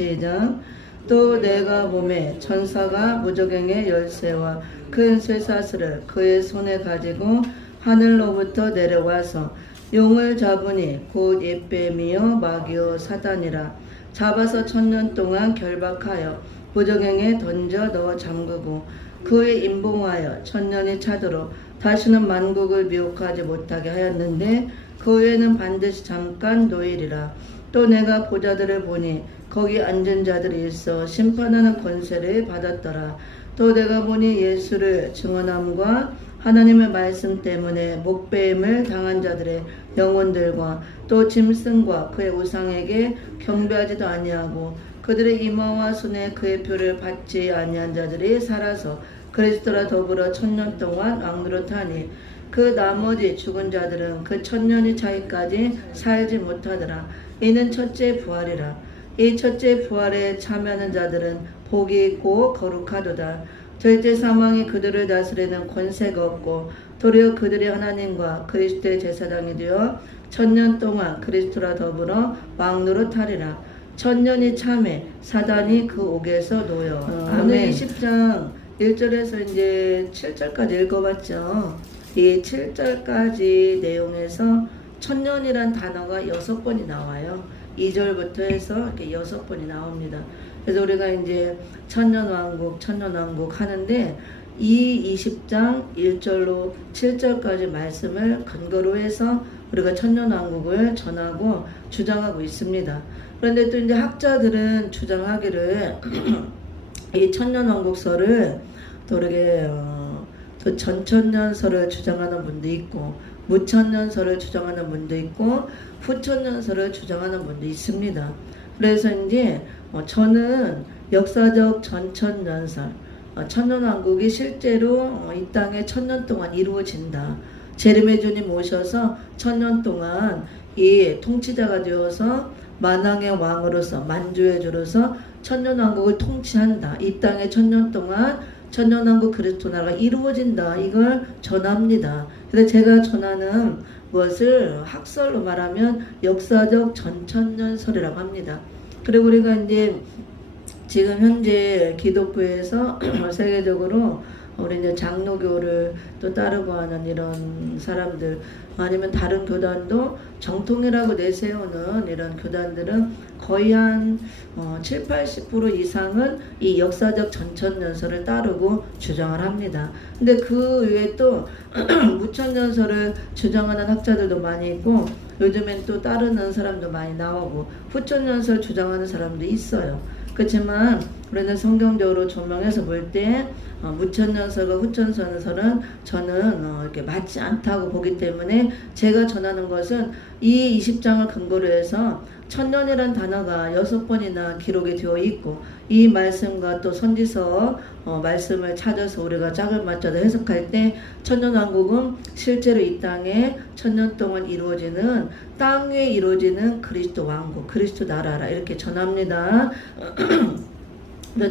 시작. 또 내가 몸에 천사가 무저갱의 열쇠와 큰 쇠사슬을 그의 손에 가지고 하늘로부터 내려와서 용을 잡으니 곧 옓뱀이요 마귀요 사단이라. 잡아서 1000년 동안 결박하여 무저갱에 던져 넣어 잠그고 그의 임봉하여 1000년이 차도록 다시는 만국을 미혹하지 못하게 하였는데 그 후에는 반드시 잠깐 노일이라. 또 내가 보자들을 보니 거기 앉은 자들이 있어 심판하는 권세를 받았더라. 또 내가 보니 예수를 증언함과 하나님의 말씀 때문에 목배임을 당한 자들의 영혼들과 또 짐승과 그의 우상에게 경배하지도 아니하고 그들의 이마와 손에 그의 표를 받지 아니한 자들이 살아서 그리스도라 더불어 1000년 동안 왕노릇하니 그 나머지 죽은 자들은 그 1000년이 차기까지 살지 못하더라. 이는 첫째 부활이라. 이 첫째 부활에 참여하는 자들은 복이 있고 거룩하도다. 절대 사망이 그들을 다스리는 권세가 없고 도리어 그들이 하나님과 그리스도의 제사장이 되어 1000년 동안 그리스도라 더불어 왕노릇하리라. 1000년이 참에 사단이 그 옥에서 놓여. 오늘 20장 1절에서 이제 7절까지 읽어봤죠. 이 7절까지 내용에서 1000년이란 단어가 6번이 나와요. 2절부터 해서 이렇게 6번이 나옵니다. 그래서 우리가 이제 천년왕국 하는데 이 20장 1절로 7절까지 말씀을 근거로 해서 우리가 천년왕국을 전하고 주장하고 있습니다. 그런데 또 이제 학자들은 주장하기를 이 천년왕국설을 또 이렇게 또 전천년설을 주장하는 분도 있고 무천년설을 주장하는 분도 있고 후천년설을 주장하는 분도 있습니다. 그래서 이제 저는 역사적 전천년설, 천년왕국이 실제로 이 땅에 1000년 동안 이루어진다. 제르메 주님 오셔서 1000년 동안 이 통치자가 되어서 만왕의 왕으로서 만주의 주로서 천년왕국을 통치한다. 이 땅에 1000년 동안 천년왕국 그리스도 나라가 이루어진다. 이걸 전합니다. 그래서 제가 전하는 것을 학설로 말하면 역사적 전천년설이라고 합니다. 그리고 우리가 이제 지금 현재 기독교에서 세계적으로 우리 이제 장로교를 또 따르고 하는 이런 사람들 아니면 다른 교단도 정통이라고 내세우는 이런 교단들은 거의 한 70-80% 이상은 이 역사적 전천년설을 따르고 주장을 합니다. 근데 그 외에 또 무천년설을 주장하는 학자들도 많이 있고 요즘엔 또 따르는 사람도 많이 나오고 후천년설 주장하는 사람도 있어요. 그렇지만 우리는 성경적으로 조명해서 볼 때 무천년설과 후천년설은 저는 이렇게 맞지 않다고 보기 때문에 제가 전하는 것은 이 20장을 근거로 해서 천년이란 단어가 6번이나 기록이 되어 있고 이 말씀과 또 선지서 말씀을 찾아서 우리가 짝을 맞춰서 해석할 때 천년왕국은 실제로 이 땅에 1000년 동안 이루어지는 땅 위에 이루어지는 그리스도 왕국, 그리스도 나라라 이렇게 전합니다.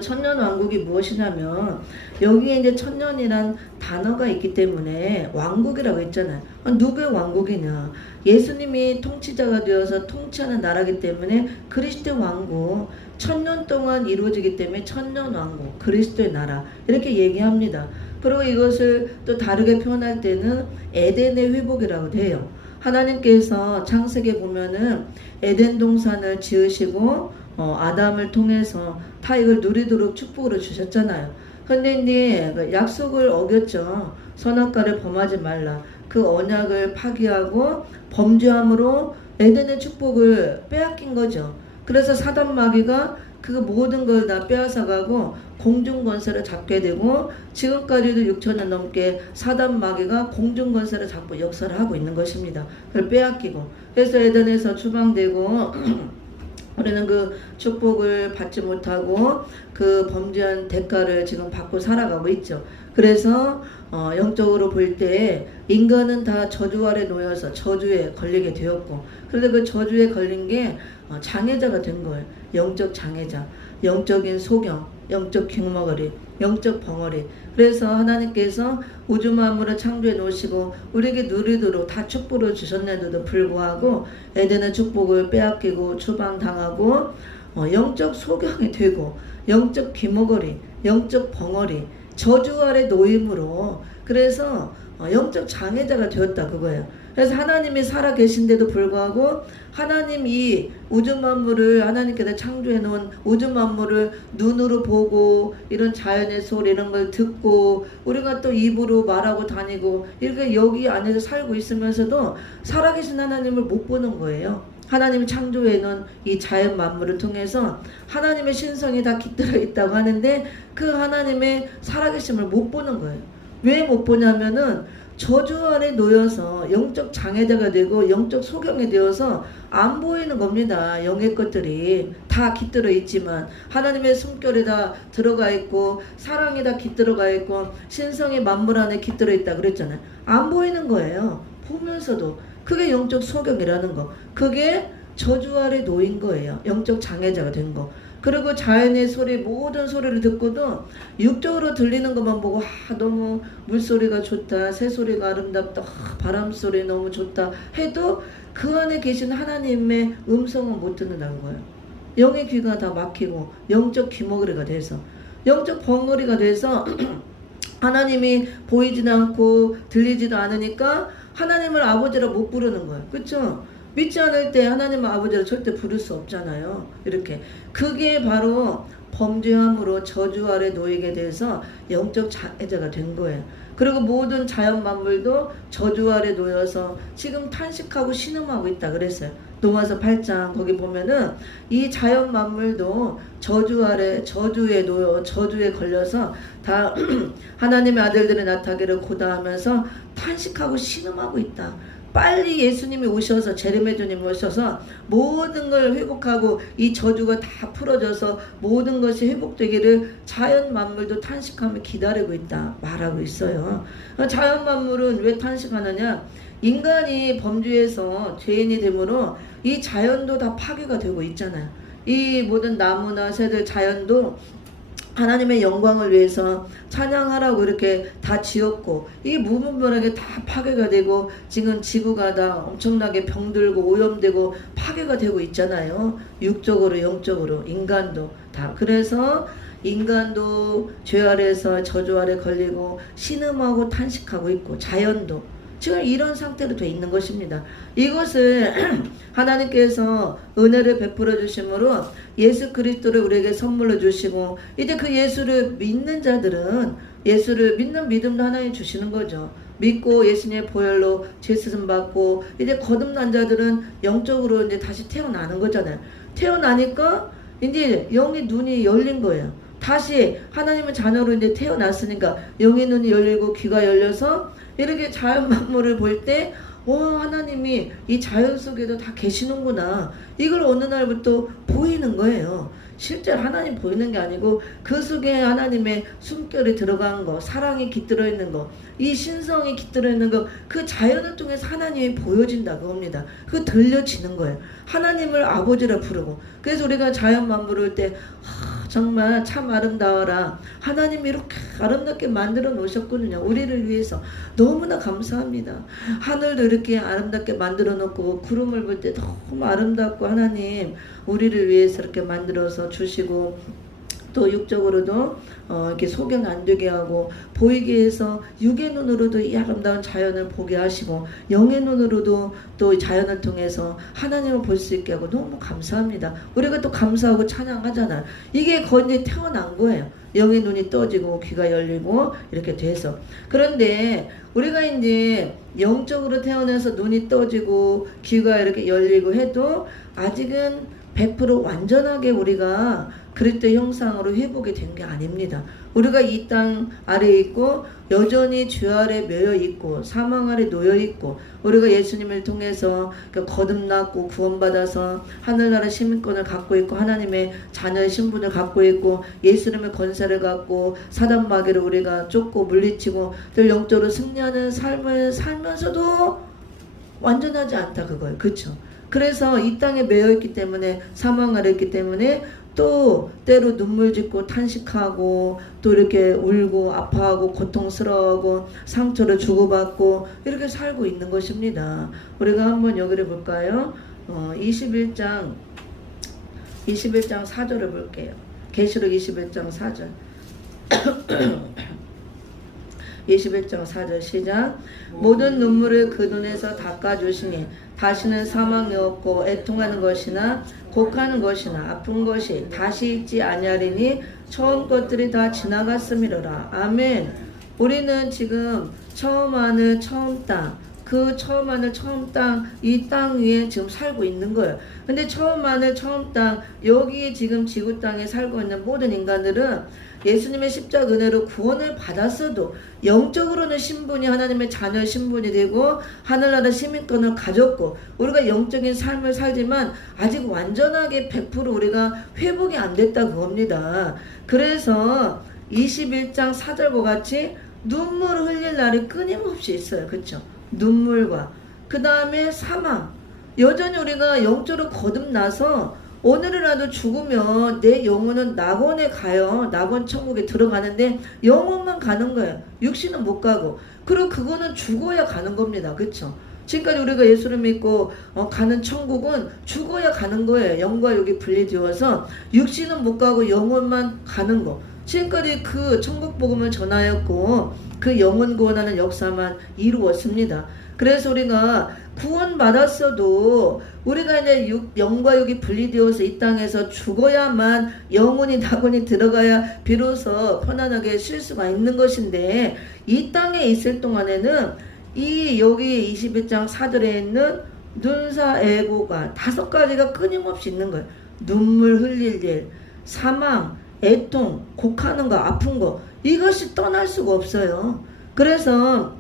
천년왕국이 무엇이냐면 여기에 이제 천년이란 단어가 있기 때문에 왕국이라고 했잖아요. 누구의 왕국이냐? 예수님이 통치자가 되어서 통치하는 나라이기 때문에 그리스도의 왕국 1000년 동안 이루어지기 때문에 천년왕국 그리스도의 나라 이렇게 얘기합니다. 그리고 이것을 또 다르게 표현할 때는 에덴의 회복이라고 돼요. 하나님께서 창세기에 보면은 에덴 동산을 지으시고 아담을 통해서 타익을 누리도록 축복으로 주셨잖아요. 근데 이제 약속을 어겼죠. 선악과를 범하지 말라. 그 언약을 파기하고 범죄함으로 에덴의 축복을 빼앗긴 거죠. 그래서 사단 마귀가 그 모든 걸 다 빼앗아가고 공중 권세를 잡게 되고 지금까지도 6000년 넘게 사단 마귀가 공중 권세를 잡고 역사를 하고 있는 것입니다. 그걸 빼앗기고 그래서 에덴에서 추방되고 우리는 그 축복을 받지 못하고 그 범죄한 대가를 지금 받고 살아가고 있죠. 그래서 영적으로 볼 때 인간은 다 저주 아래 놓여서 저주에 걸리게 되었고 그런데 그 저주에 걸린 게 장애자가 된 거예요. 영적 장애자, 영적인 소경, 영적 귓먹거리, 영적 벙어리. 그래서 하나님께서 우주 만물을 창조해 놓으시고 우리에게 누리도록 다 축복을 주셨는데도 불구하고 에덴의 축복을 빼앗기고 추방당하고 영적 소경이 되고 영적 귀머거리, 영적 벙어리, 저주 아래 놓임으로 그래서 영적 장애자가 되었다 그거예요. 그래서 하나님이 살아 계신데도 불구하고 하나님 이 우주 만물을 하나님께서 창조해 놓은 우주 만물을 눈으로 보고 이런 자연의 소리 이런 걸 듣고 우리가 또 입으로 말하고 다니고 이렇게 여기 안에서 살고 있으면서도 살아계신 하나님을 못 보는 거예요. 하나님이 창조해 놓은 이 자연 만물을 통해서 하나님의 신성이 다 깃들어 있다고 하는데 그 하나님의 살아계심을 못 보는 거예요. 왜 못 보냐면은 저주 아래 놓여서 영적 장애자가 되고 영적 소경이 되어서 안 보이는 겁니다. 영의 것들이 다 깃들어 있지만 하나님의 숨결이 다 들어가 있고 사랑이 다 깃들어가 있고 신성의 만물 안에 깃들어 있다 그랬잖아요. 안 보이는 거예요. 보면서도 그게 영적 소경이라는 거. 그게 저주 아래 놓인 거예요. 영적 장애자가 된 거. 그리고 자연의 소리 모든 소리를 듣고도 육적으로 들리는 것만 보고 너무 물소리가 좋다, 새소리가 아름답다, 바람소리 너무 좋다 해도 그 안에 계신 하나님의 음성은 못 듣는다는 거예요. 영의 귀가 다 막히고 영적 귀머거리가 돼서 영적 벙어리가 돼서 하나님이 보이지도 않고 들리지도 않으니까 하나님을 아버지라 못 부르는 거예요. 그렇죠? 믿지 않을 때 하나님 아버지를 절대 부를 수 없잖아요. 이렇게 그게 바로 범죄함으로 저주 아래 놓이게 돼서 영적 장애자가 된 거예요. 그리고 모든 자연 만물도 저주 아래 놓여서 지금 탄식하고 신음하고 있다 그랬어요. 로마서 8장 거기 보면은 이 자연 만물도 저주 아래 저주에 놓여 저주에 걸려서 다 하나님의 아들들이 나타나기를 고다하면서 탄식하고 신음하고 있다. 빨리 예수님이 오셔서 제르메주님이 오셔서 모든 걸 회복하고 이 저주가 다 풀어져서 모든 것이 회복되기를 자연 만물도 탄식하며 기다리고 있다 말하고 있어요. 자연 만물은 왜 탄식하느냐? 인간이 범죄해서 죄인이 되므로 이 자연도 다 파괴가 되고 있잖아요. 이 모든 나무나 새들 자연도 하나님의 영광을 위해서 찬양하라고 이렇게 다 지었고 이 무분별하게 다 파괴가 되고 지금 지구가 다 엄청나게 병들고 오염되고 파괴가 되고 있잖아요. 육적으로 영적으로 인간도 다. 그래서 인간도 죄 아래에서 저주 아래 걸리고 신음하고 탄식하고 있고 자연도 지금 이런 상태로 돼 있는 것입니다. 이것을 하나님께서 은혜를 베풀어 주심으로 예수 그리스도를 우리에게 선물로 주시고 이제 그 예수를 믿는 자들은 예수를 믿는 믿음도 하나님 주시는 거죠. 믿고 예수님의 보혈로 죄수름 받고 이제 거듭난 자들은 영적으로 이제 다시 태어나는 거잖아요. 태어나니까 이제 영의 눈이 열린 거예요. 다시 하나님의 자녀로 이제 태어났으니까 영의 눈이 열리고 귀가 열려서 이렇게 자연 만물을 볼 때 하나님이 이 자연 속에도 다 계시는구나. 이걸 어느 날부터 보이는 거예요. 실제로 하나님 보이는 게 아니고 그 속에 하나님의 숨결이 들어간 거, 사랑이 깃들어 있는 거, 이 신성이 깃들어 있는 거, 그 자연을 통해서 하나님이 보여진다 그겁니다. 그거 들려지는 거예요. 하나님을 아버지라 부르고. 그래서 우리가 자연 만물을 볼 때 정말 참 아름다워라. 하나님이 이렇게 아름답게 만들어 놓으셨거든요. 우리를 위해서. 너무나 감사합니다. 하늘도 이렇게 아름답게 만들어 놓고 구름을 볼 때 너무 아름답고 하나님 우리를 위해서 이렇게 만들어서 주시고 또 육적으로도 이렇게 소경 안 되게 하고 보이게 해서 육의 눈으로도 이 아름다운 자연을 보게 하시고 영의 눈으로도 또 자연을 통해서 하나님을 볼 수 있게 하고 너무 감사합니다. 우리가 또 감사하고 찬양하잖아요. 이게 거의 태어난 거예요. 영의 눈이 떠지고 귀가 열리고 이렇게 돼서. 그런데 우리가 이제 영적으로 태어나서 눈이 떠지고 귀가 이렇게 열리고 해도 아직은 100% 완전하게 우리가 그리스도의 형상으로 회복이 된 게 아닙니다. 우리가 이 땅 아래에 있고 여전히 죄 아래 매여 있고 사망 아래 놓여 있고 우리가 예수님을 통해서 거듭났고 구원받아서 하늘나라 시민권을 갖고 있고 하나님의 자녀의 신분을 갖고 있고 예수님의 권세를 갖고 사단 마귀를 우리가 쫓고 물리치고 늘 영적으로 승리하는 삶을 살면서도 완전하지 않다 그거예요. 그렇죠? 그래서 이 땅에 매여 있기 때문에 사망 아래 있기 때문에 또 때로 눈물 짓고 탄식하고 또 이렇게 울고 아파하고 고통스러워하고 상처를 주고받고 이렇게 살고 있는 것입니다. 우리가 한번 여기를 볼까요? 21장 21장 4절을 볼게요. 계시록 21장 4절. 21장 4절 시작. 모든 눈물을 그 눈에서 닦아주시니 다시는 사망이 없고 애통하는 것이나 곡하는 것이나 아픈 것이 다시 있지 아니하리니 처음 것들이 다 지나갔음이로라. 아멘. 우리는 지금 처음 하늘 처음 땅, 그 처음 하늘 처음 땅, 이 땅 위에 지금 살고 있는 거예요. 근데 처음 하늘 처음 땅, 여기 지금 지구 땅에 살고 있는 모든 인간들은 예수님의 십자가 은혜로 구원을 받았어도 영적으로는 신분이 하나님의 자녀 신분이 되고 하늘나라 시민권을 가졌고 우리가 영적인 삶을 살지만 아직 완전하게 100% 우리가 회복이 안 됐다 그겁니다. 그래서 21장 4절과 같이 눈물을 흘릴 날이 끊임없이 있어요. 그렇죠? 눈물과 그 다음에 사망. 여전히 우리가 영적으로 거듭나서 오늘이라도 죽으면 내 영혼은 낙원에 가요. 낙원 천국에 들어가는데 영혼만 가는 거예요. 육신은 못 가고. 그리고 그거는 죽어야 가는 겁니다. 그렇죠? 지금까지 우리가 예수를 믿고 가는 천국은 죽어야 가는 거예요. 영과 육이 분리되어서 육신은 못 가고 영혼만 가는 거. 지금까지 그 천국 복음을 전하였고 그 영혼 구원하는 역사만 이루었습니다. 그래서 우리가 구원받았어도 우리가 이제 영과 육이 분리되어서 이 땅에서 죽어야만 영혼이 낙원에 들어가야 비로소 편안하게 쉴 수가 있는 것인데 이 땅에 있을 동안에는 이 여기 21장 4절에 있는 눈사 애고가 5가지가 끊임없이 있는 거예요. 눈물 흘릴 일, 사망, 애통, 곡하는 거, 아픈 거 이것이 떠날 수가 없어요. 그래서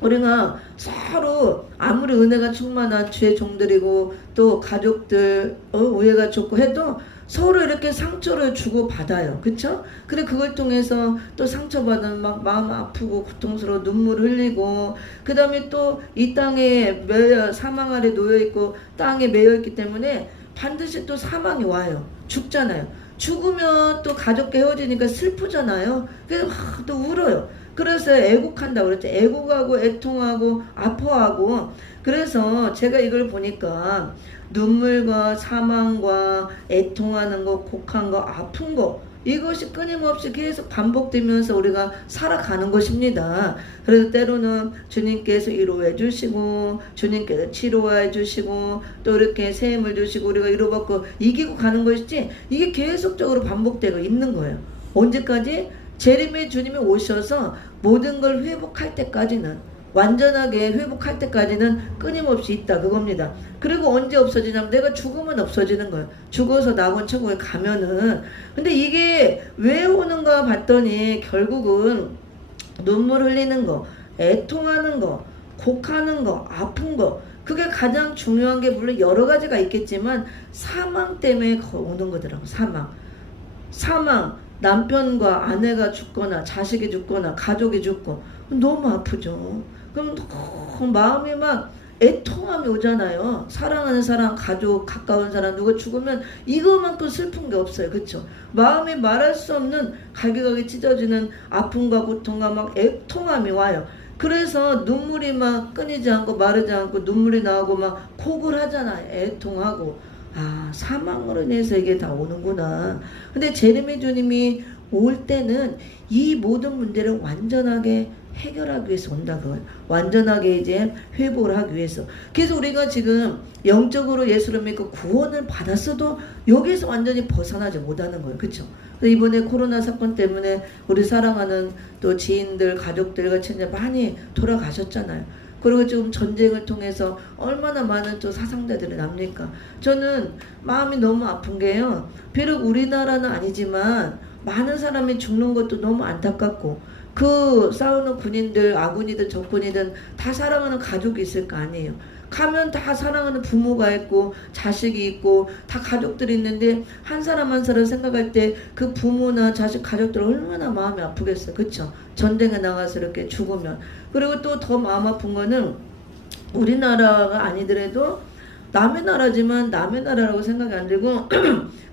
우리가 서로 아무리 은혜가 충만한 주의 종들이고 또 가족들 우애가 좋고 해도 서로 이렇게 상처를 주고 받아요. 그쵸? 근데 그걸 통해서 또 상처받은 막 마음 아프고 고통스러워 눈물 흘리고 그 다음에 또 이 땅에 사망 아래 놓여있고 땅에 매여있기 때문에 반드시 또 사망이 와요. 죽잖아요. 죽으면 또 가족과 헤어지니까 슬프잖아요. 그래서 또 울어요. 그래서 애곡한다고 그랬죠. 애곡하고 애통하고 아파하고. 그래서 제가 이걸 보니까 눈물과 사망과 애통하는 거, 곡한 거, 아픈 거 이것이 끊임없이 계속 반복되면서 우리가 살아가는 것입니다. 그래서 때로는 주님께서 위로해 주시고 주님께서 치료해 주시고 또 이렇게 세임을 주시고 우리가 위로받고 이기고 가는 것이지 이게 계속적으로 반복되고 있는 거예요. 언제까지? 재림의 주님이 오셔서 모든 걸 회복할 때까지는 완전하게 회복할 때까지는 끊임없이 있다 그겁니다. 그리고 언제 없어지냐면 내가 죽으면 없어지는 거예요. 죽어서 낙원 천국에 가면은. 근데 이게 왜 오는가 봤더니 결국은 눈물 흘리는 거, 애통하는 거, 곡하는 거, 아픈 거 그게 가장 중요한 게 물론 여러 가지가 있겠지만 사망 때문에 오는 거더라고. 사망 남편과 아내가 죽거나 자식이 죽거나 가족이 죽고 너무 아프죠. 그럼 마음이 막 애통함이 오잖아요. 사랑하는 사람, 가족, 가까운 사람 누가 죽으면 이거만큼 슬픈 게 없어요. 그렇죠? 마음이 말할 수 없는 갈기갈기 찢어지는 아픔과 고통과 막 애통함이 와요. 그래서 눈물이 막 끊이지 않고 마르지 않고 눈물이 나오고 막 곡을 하잖아요. 애통하고. 아, 사망으로 인해서 이게 다 오는구나. 근데 재림의 주님이 올 때는 이 모든 문제를 완전하게 해결하기 위해서 온다 그거예요. 완전하게 이제 회복을 하기 위해서. 그래서 우리가 지금 영적으로 예수를 믿고 구원을 받았어도 여기에서 완전히 벗어나지 못하는 거예요. 그렇죠? 이번에 코로나 사건 때문에 우리 사랑하는 또 지인들, 가족들 같이 이제 많이 돌아가셨잖아요. 그리고 지금 전쟁을 통해서 얼마나 많은 또 사상자들이 납니까? 저는 마음이 너무 아픈 게요. 비록 우리나라는 아니지만 많은 사람이 죽는 것도 너무 안타깝고 그 싸우는 군인들, 아군이든 적군이든 다 사랑하는 가족이 있을 거 아니에요. 가면 다 사랑하는 부모가 있고 자식이 있고 다 가족들이 있는데 한 사람 한 사람 생각할 때 그 부모나 자식 가족들 얼마나 마음이 아프겠어요. 그쵸? 전쟁에 나가서 이렇게 죽으면. 그리고 또 더 마음 아픈 거는 우리나라가 아니더라도 남의 나라지만 남의 나라라고 생각이 안 들고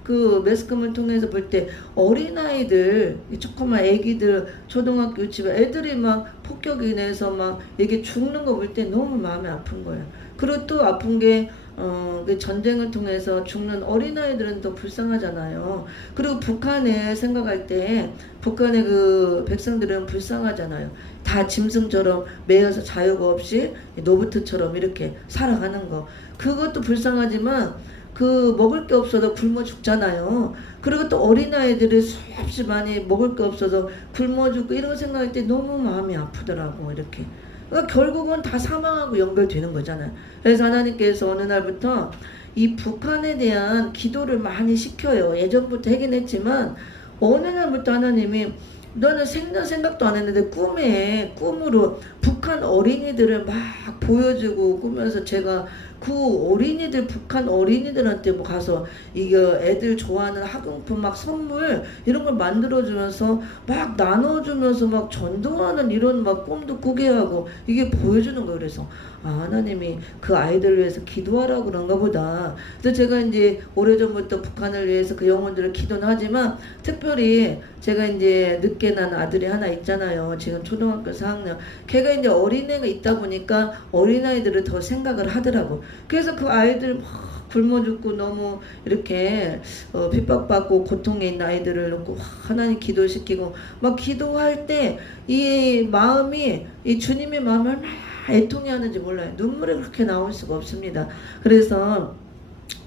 그 매스컴을 통해서 볼 때 어린아이들, 조그만 애기들, 초등학교 유치원 애들이 막 폭격에 인해서 막 이게 죽는 거 볼 때 너무 마음이 아픈 거예요. 그리고 또 아픈 게 그 전쟁을 통해서 죽는 어린아이들은 또 불쌍하잖아요. 그리고 북한을 생각할 때 북한의 그 백성들은 불쌍하잖아요. 다 짐승처럼 매여서 자유가 없이 노부트처럼 이렇게 살아가는 거. 그것도 불쌍하지만 그 먹을 게 없어서 굶어 죽잖아요. 그리고 또 어린아이들이 수없이 많이 먹을 게 없어서 굶어 죽고 이런 거 생각할 때 너무 마음이 아프더라고 이렇게. 그러니까 결국은 다 사망하고 연결되는 거잖아요. 그래서 하나님께서 어느 날부터 이 북한에 대한 기도를 많이 시켜요. 예전부터 하긴 했지만 어느 날부터 하나님이 너는 생각도 안 했는데 꿈으로 북한 어린이들을 막 보여주고 꾸면서 제가 그 어린이들 북한 어린이들한테 뭐 가서 이거 애들 좋아하는 학용품 막 선물 이런 걸 만들어주면서 막 나눠주면서 막 전도하는 이런 막 꿈도 꾸게 하고 이게 보여주는 거예요. 그래서 하나님이 그 아이들을 위해서 기도하라고 그런가 보다. 그래서 제가 이제 오래전부터 북한을 위해서 그 영혼들을 기도는 하지만 특별히 제가 이제 늦게 난 아들이 하나 있잖아요. 지금 초등학교 4학년. 걔가 이제 어린애가 있다 보니까 어린아이들을 더 생각을 하더라고. 그래서 그 아이들 막 굶어 죽고 너무 이렇게 핍박받고 고통에 있는 아이들을 놓고 하나님 기도시키고 막 기도할 때 이 마음이 이 주님의 마음을 얼마나 애통해 하는지 몰라요. 눈물이 그렇게 나올 수가 없습니다. 그래서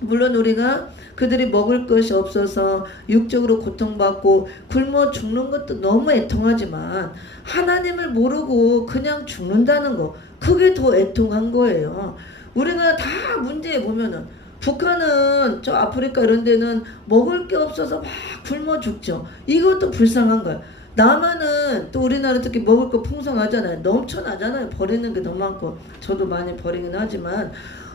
물론 우리가 그들이 먹을 것이 없어서 육적으로 고통받고 굶어 죽는 것도 너무 애통하지만 하나님을 모르고 그냥 죽는다는 거 그게 더 애통한 거예요. 우리가 다 문제에 보면은 북한은 저 아프리카 이런 데는 먹을 게 없어서 막 굶어 죽죠. 이것도 불쌍한 거야. 남한은 또 우리나라 특히 먹을 거 풍성하잖아요. 넘쳐나잖아요. 버리는 게 더 많고 저도 많이 버리긴 하지만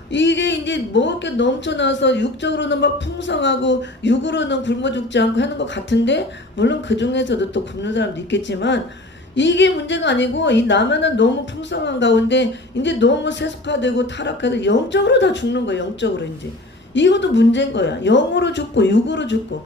이게 이제 먹을 게 넘쳐나서 육적으로는 막 풍성하고 육으로는 굶어 죽지 않고 하는 것 같은데 물론 그 중에서도 또 굶는 사람도 있겠지만 이게 문제가 아니고 이 남한은 너무 풍성한 가운데 이제 너무 세속화되고 타락해서 영적으로 다 죽는 거예요. 영적으로 이제 이것도 문제인 거야. 영으로 죽고 육으로 죽고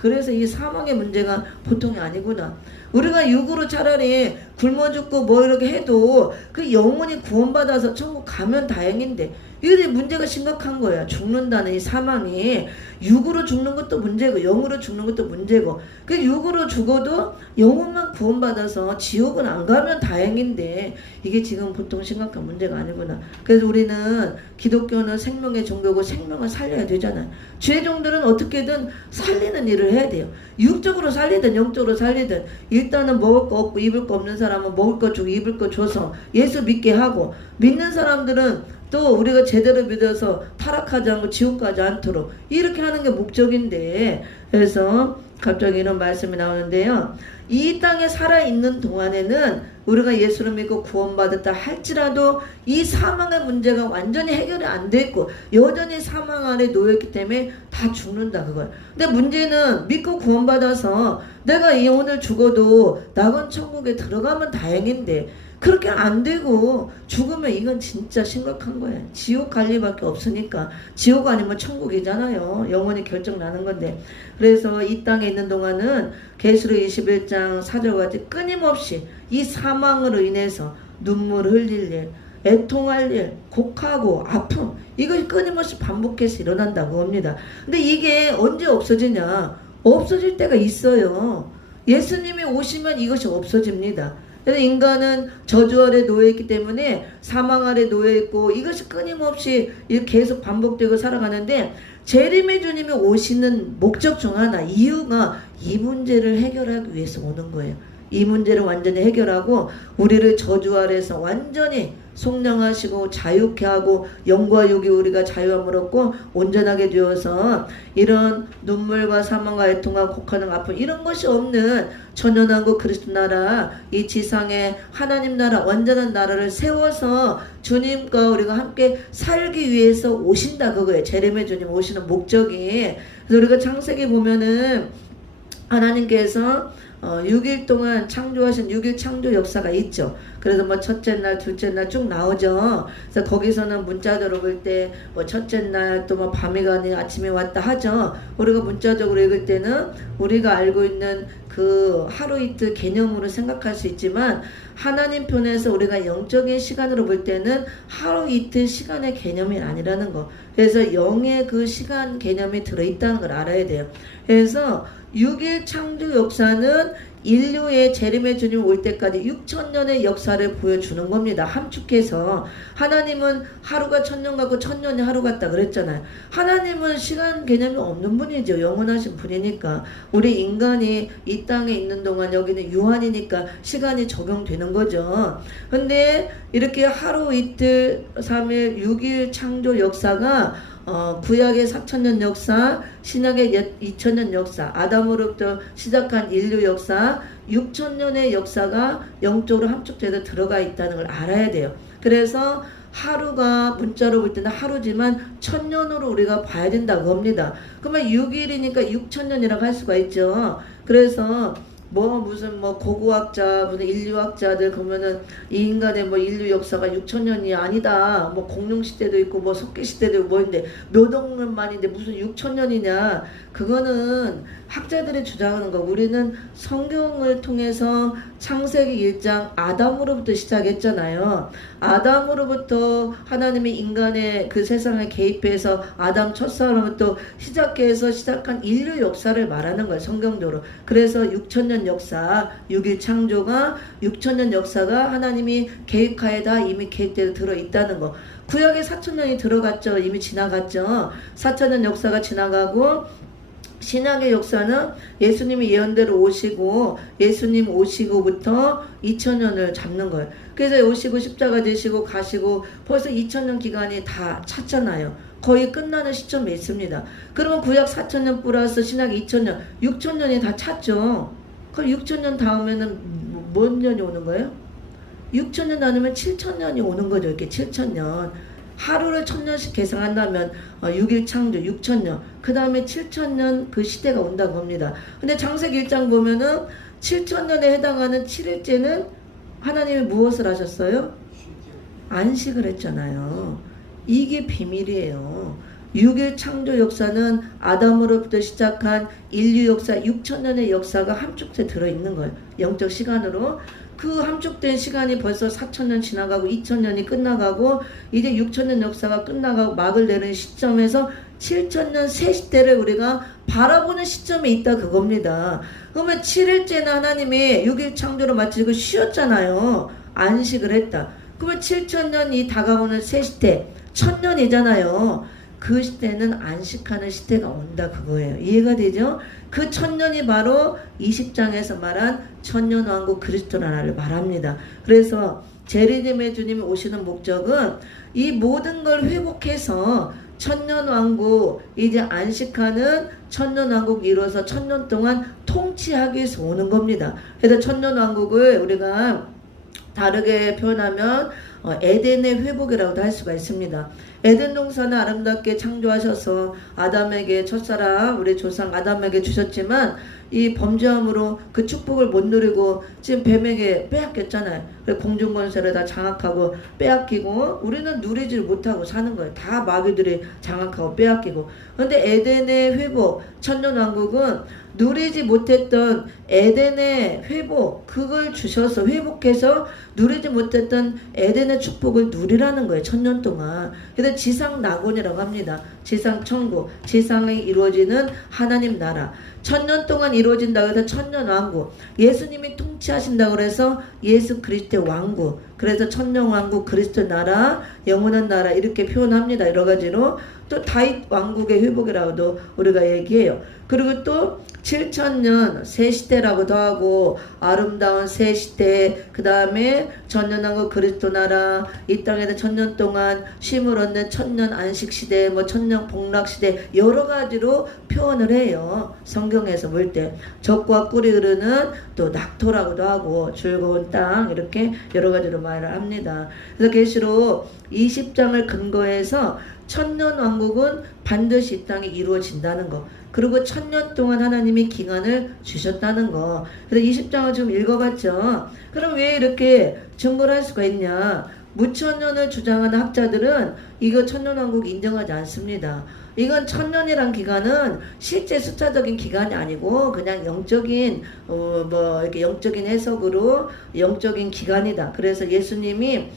그래서 이 사망의 문제가 보통이 아니구나. 우리가 육으로 차라리 굶어 죽고 뭐 이렇게 해도 그 영혼이 구원받아서 천국 가면 다행인데 이게 문제가 심각한 거야. 죽는다는 이 사망이 육으로 죽는 것도 문제고 영으로 죽는 것도 문제고 그 육으로 죽어도 영혼만 구원받아서 지옥은 안 가면 다행인데 이게 지금 보통 심각한 문제가 아니구나. 그래서 우리는 기독교는 생명의 종교고 생명을 살려야 되잖아요. 죄종들은 어떻게든 살리는 일을 해야 돼요. 육적으로 살리든 영적으로 살리든 일단은 먹을 거 없고 입을 거 없는 사람은 먹을 거 주고 입을 거 줘서 예수 믿게 하고 믿는 사람들은 또 우리가 제대로 믿어서 타락하지 않고 지옥 가지 않도록 이렇게 하는 게 목적인데 그래서 갑자기 이런 말씀이 나오는데요. 이 땅에 살아있는 동안에는 우리가 예수를 믿고 구원받았다 할지라도 이 사망의 문제가 완전히 해결이 안 됐고 여전히 사망 아래 놓여있기 때문에 다 죽는다 그거야. 근데 문제는 믿고 구원받아서 내가 이 오늘 죽어도 낙원 천국에 들어가면 다행인데 그렇게 안 되고 죽으면 이건 진짜 심각한 거예요. 지옥 갈 일밖에 없으니까. 지옥 아니면 천국이잖아요. 영원히 결정 나는 건데. 그래서 이 땅에 있는 동안은 계시록 21장 4절까지 끊임없이 이 사망으로 인해서 눈물을 흘릴 일, 애통할 일, 곡하고 아픔 이것이 끊임없이 반복해서 일어난다고 합니다. 근데 이게 언제 없어지냐? 없어질 때가 있어요. 예수님이 오시면 이것이 없어집니다. 그래서 인간은 저주 아래 놓여있기 때문에 사망 아래 놓여있고 이것이 끊임없이 계속 반복되고 살아가는데 재림의 주님이 오시는 목적 중 하나 이유가 이 문제를 해결하기 위해서 오는 거예요. 이 문제를 완전히 해결하고 우리를 저주 아래에서 완전히 속량하시고 자유케 하고 영과 육이 우리가 자유함을 얻고 온전하게 되어서 이런 눈물과 사망과 애통과 곡하는 아픔 이런 것이 없는 천연왕국 그리스도 나라 이 지상에 하나님 나라 완전한 나라를 세워서 주님과 우리가 함께 살기 위해서 오신다 그거예요. 재림의 주님 오시는 목적이. 그래서 우리가 창세기 보면은 하나님께서 6일 동안 창조하신 6일 창조 역사가 있죠. 그래서 뭐 첫째 날, 둘째 날 쭉 나오죠. 그래서 거기서는 문자적으로 볼 때 뭐 첫째 날 또 뭐 밤이 가니 아침에 왔다 하죠. 우리가 문자적으로 읽을 때는 우리가 알고 있는 그 하루 이틀 개념으로 생각할 수 있지만 하나님 편에서 우리가 영적인 시간으로 볼 때는 하루 이틀 시간의 개념이 아니라는 거. 그래서 영의 그 시간 개념이 들어있다는 걸 알아야 돼요. 그래서 6일 창조 역사는 인류의 재림의 주님 올 때까지 6천년의 역사를 보여주는 겁니다. 함축해서 하나님은 하루가 천년 같고 천년이 하루 같다 그랬잖아요. 하나님은 시간 개념이 없는 분이죠. 영원하신 분이니까. 우리 인간이 이 땅에 있는 동안 여기는 유한이니까 시간이 적용되는 거죠. 근데 이렇게 하루 이틀 3일 6일 창조 역사가 구약의 4천년 역사, 신약의 2000년 역사, 아담으로부터 시작한 인류 역사, 6천년의 역사가 영적으로 함축돼서 들어가 있다는 걸 알아야 돼요. 그래서 하루가 문자로 볼 때는 하루지만 천년으로 우리가 봐야 된다고 합니다. 그러면 6일이니까 6천년이라고 할 수가 있죠. 그래서 무슨 고고학자, 무슨 인류학자들 그러면은 이 인간의 인류 역사가 6천년이 아니다. 공룡 시대도 있고 석기 시대도 있고 뭐인데 몇 억 년 만인데 무슨 6천년이냐. 그거는 학자들이 주장하는 거. 우리는 성경을 통해서 창세기 1장 아담으로부터 시작했잖아요. 아담으로부터 하나님이 인간의 그 세상에 개입해서 아담 첫사람부터 시작해서 시작한 인류 역사를 말하는 거예요. 성경적으로. 그래서 6천년 역사, 6일 창조가 6천년 역사가 하나님이 계획하에 다 이미 계획대로 들어있다는 거. 구약에 4천년이 들어갔죠. 이미 지나갔죠. 4천년 역사가 지나가고 신약의 역사는 예수님이 예언대로 오시고 예수님 오시고부터 2000년을 잡는 거예요. 그래서 오시고 십자가 되시고 가시고 벌써 2000년 기간이 다 찼잖아요. 거의 끝나는 시점에 있습니다. 그러면 구약 4000년 플러스 신약 2000년, 6000년이 다 찼죠. 그럼 6000년 다음에는 몇 년이 오는 거예요? 6000년 다음에 7000년이 오는 거죠. 이렇게 7000년. 하루를 1000년씩 계산한다면 6일 창조 6000년, 그 다음에 7000년 그 시대가 온다고 합니다. 근데 창세기 1장 보면은 7000년에 해당하는 7일째는 하나님이 무엇을 하셨어요? 안식을 했잖아요. 이게 비밀이에요. 6일 창조 역사는 아담으로부터 시작한 인류 역사 6천년의 역사가 함축돼 들어있는 거예요. 영적 시간으로. 그 함축된 시간이 벌써 4천년 지나가고 2000년이 끝나가고 이제 6천년 역사가 끝나가고 막을 내는 시점에서 7천년 새 시대를 우리가 바라보는 시점에 있다 그겁니다. 그러면 7일째는 하나님이 6일 창조로 마치고 쉬었잖아요. 안식을 했다. 그러면 7천년이 다가오는 새 시대 1000년이잖아요. 그 시대는 안식하는 시대가 온다 그거예요. 이해가 되죠? 그 1000년이 바로 20장에서 말한 천년왕국 그리스도 나라를 말합니다. 그래서 재림의 주님이 오시는 목적은 이 모든 걸 회복해서 천년왕국 이제 안식하는 천년왕국 이루어서 1000년 동안 통치하기 위해서 오는 겁니다. 그래서 천년왕국을 우리가 다르게 표현하면 에덴의 회복이라고도 할 수가 있습니다. 에덴 동산을 아름답게 창조하셔서 아담에게 첫사랑 우리 조상 아담에게 주셨지만 이 범죄함으로 그 축복을 못 누리고 지금 뱀에게 빼앗겼잖아요. 그래서 공중권세를 다 장악하고 빼앗기고 우리는 누리지를 못하고 사는 거예요. 다 마귀들이 장악하고 빼앗기고. 그런데 에덴의 회복, 천년왕국은 누리지 못했던 에덴의 회복, 그걸 주셔서 회복해서 누리지 못했던 에덴의 축복을 누리라는 거예요. 1000년 동안. 그래서 지상 낙원이라고 합니다. 지상 천국, 지상에 이루어지는 하나님 나라. 1000년 동안 이루어진다고 해서 천년왕국. 예수님이 통치하신다고 해서 예수 그리스도의 왕국. 그래서 천년왕국 그리스도 나라, 영원한 나라 이렇게 표현합니다. 여러 가지로. 또 다윗 왕국의 회복이라고도 우리가 얘기해요. 그리고 또 7000년 새 시대라고도 하고 아름다운 새 시대, 그 다음에 천년왕국 그리스도 나라, 이 땅에서 1000년 동안 쉼을 얻는 천년 안식 시대, 천년 복락 시대 여러 가지로 표현을 해요. 성경에서 볼 때 젖과 꿀이 흐르는 또 낙토라고도 하고 즐거운 땅 이렇게 여러 가지로 말을 합니다. 그래서 계시록 20장을 근거해서 천년 왕국은 반드시 이 땅에 이루어진다는 거. 그리고 1000년 동안 하나님이 기간을 주셨다는 거. 그래서 20장을 좀 읽어봤죠. 그럼 왜 이렇게 증거를 할 수가 있냐? 무천년을 주장하는 학자들은 이거 천년왕국 인정하지 않습니다. 이건 1000년이란 기간은 실제 숫자적인 기간이 아니고 그냥 영적인 이렇게 영적인 해석으로 영적인 기간이다. 그래서 예수님이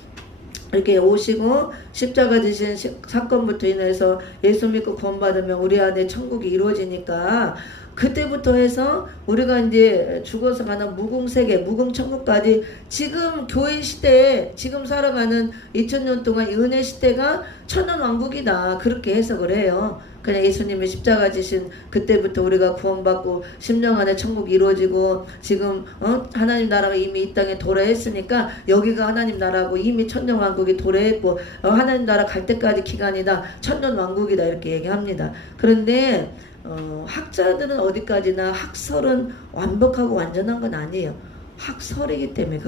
이렇게 오시고 십자가 지신 사건부터 인해서 예수 믿고 구원받으면 우리 안에 천국이 이루어지니까 그때부터 해서 우리가 이제 죽어서 가는 무궁세계, 무궁천국까지 지금 교회 시대에 지금 살아가는 2000년 동안 이 은혜 시대가 천년왕국이다. 그렇게 해석을 해요. 그냥 예수님의 십자가 지신 그때부터 우리가 구원받고 10년 안에 천국이 이루어지고 지금 하나님 나라가 이미 이 땅에 도래했으니까 여기가 하나님 나라고 이미 천년왕국이 도래했고 하나님 나라 갈 때까지 기간이다. 천년왕국이다. 이렇게 얘기합니다. 그런데 학자들은 어디까지나 학설은 완벽하고 완전한 건 아니에요. 학설이기 때문에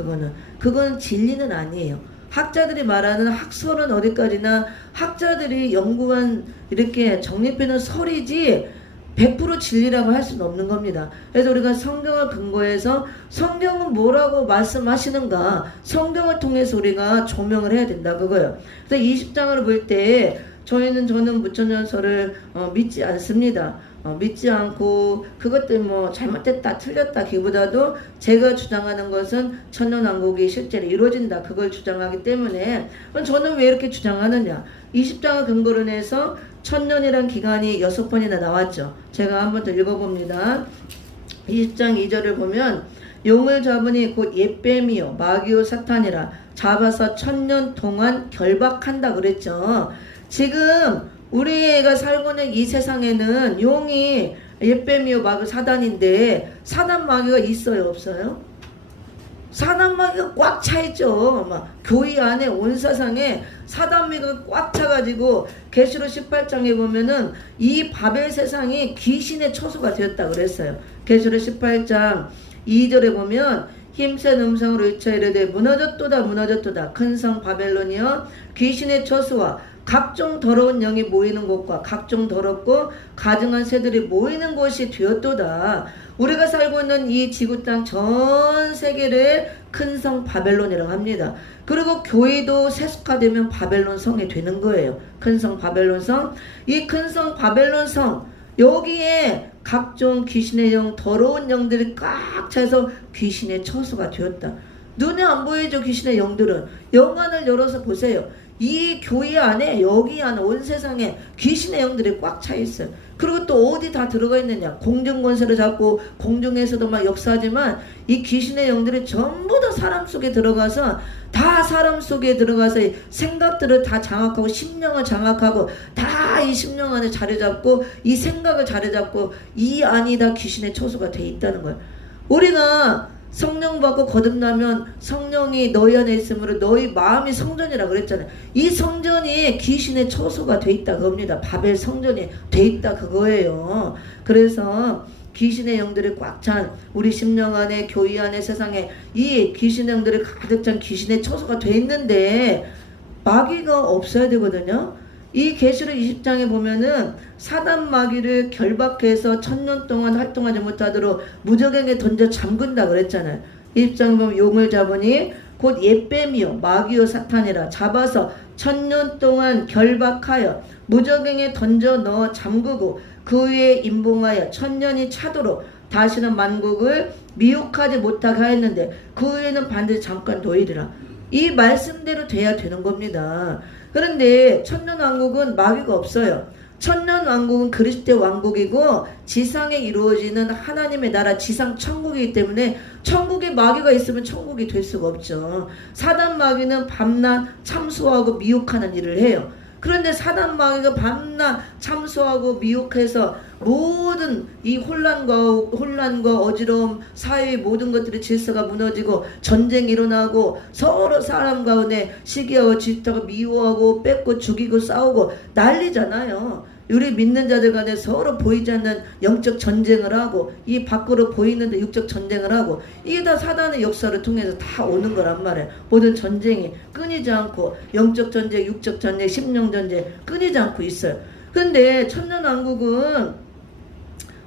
그거는 진리는 아니에요. 학자들이 말하는 학설은 어디까지나 학자들이 연구한 이렇게 정립해놓은 설이지 100% 진리라고 할 수는 없는 겁니다. 그래서 우리가 성경을 근거해서 성경은 뭐라고 말씀하시는가 성경을 통해서 우리가 조명을 해야 된다 그거예요. 그래서 20장을 볼 때 저는 무천년설을 믿지 않습니다. 믿지 않고 그것들 잘못됐다 틀렸다 기보다도 제가 주장하는 것은 천년왕국이 실제로 이루어진다 그걸 주장하기 때문에 저는 왜 이렇게 주장하느냐 20장을 근거로 해서 1000년이란 기간이 6번이나 나왔죠. 제가 한번 더 읽어봅니다. 20장 2절을 보면 용을 잡으니 곧 옛뱀이요 마귀요 사탄이라 잡아서 1000년 동안 결박한다 그랬죠. 지금 우리가 살고 있는 이 세상에는 용이 옛뱀이요 마귀 사단인데 사단 마귀가 있어요 없어요? 사단 마귀가 꽉 차있죠. 막 교회 안에 온 세상에 사단 마귀가 꽉 차가지고 계시록 18장에 보면은 이 바벨 세상이 귀신의 처소가 되었다 그랬어요. 계시록 18장 2절에 보면 힘센 음성으로 외쳐 이르되 무너졌도다 큰 성 바벨론이여 귀신의 처소와 각종 더러운 영이 모이는 곳과 각종 더럽고 가증한 새들이 모이는 곳이 되었도다. 우리가 살고 있는 이 지구 땅 전 세계를 큰 성 바벨론이라고 합니다. 그리고 교회도 세속화되면 바벨론 성이 되는 거예요. 큰 성 바벨론 성. 이 큰 성 바벨론 성 여기에 각종 귀신의 영 더러운 영들이 꽉 차서 귀신의 처소가 되었다. 눈에 안 보이죠. 귀신의 영들은. 영안을 열어서 보세요. 이 교회 안에 여기 안에 온 세상에 귀신의 영들이 꽉 차 있어요. 그리고 또 어디 다 들어가 있느냐 공중 권세를 잡고 공중에서도 막 역사하지만 이 귀신의 영들이 전부 다 사람 속에 들어가서 생각들을 다 장악하고 심령을 장악하고 다 이 심령 안에 자리 잡고 이 생각을 자리 잡고 이 안이 다 귀신의 처소가 돼 있다는 거예요. 우리가 성령 받고 거듭나면 성령이 너희 안에 있으므로 너희 마음이 성전이라 그랬잖아요. 이 성전이 귀신의 처소가 돼 있다 그겁니다. 바벨 성전이 돼 있다 그거예요. 그래서 귀신의 영들이 꽉 찬 우리 심령 안에 교회 안에 세상에 이 귀신의 영들이 가득 찬 귀신의 처소가 돼 있는데 마귀가 없어야 되거든요. 이 계시록 20장에 보면은 사단 마귀를 결박해서 1000년 동안 활동하지 못하도록 무적에게 던져 잠근다 그랬잖아요. 20장에 보면 용을 잡으니 곧 옛뱀이요 마귀요 사탄이라 잡아서 1000년 동안 결박하여 무적행에 던져 넣어 잠그고 그 위에 임봉하여 1000년이 차도록 다시는 만국을 미혹하지 못하게 하였는데 그 위에는 반드시 잠깐 놓이리라. 이 말씀대로 돼야 되는 겁니다. 그런데 천년왕국은 마귀가 없어요. 천년왕국은 그리스도의 왕국이고 지상에 이루어지는 하나님의 나라 지상 천국이기 때문에 천국에 마귀가 있으면 천국이 될 수가 없죠. 사단 마귀는 밤낮 참소하고 미혹하는 일을 해요. 그런데 사단 마귀가 밤낮 참소하고 미혹해서 모든 이 혼란과 어지러움 사회의 모든 것들이 질서가 무너지고 전쟁이 일어나고 서로 사람 가운데 시기하고 질투하고 미워하고 뺏고 죽이고 싸우고 난리잖아요. 우리 믿는 자들 간에 서로 보이지 않는 영적 전쟁을 하고 이 밖으로 보이는데 육적 전쟁을 하고 이게 다 사단의 역사를 통해서 다 오는 거란 말이에요. 모든 전쟁이 끊이지 않고 영적 전쟁, 육적 전쟁, 심령 전쟁 끊이지 않고 있어요. 근데 천년왕국은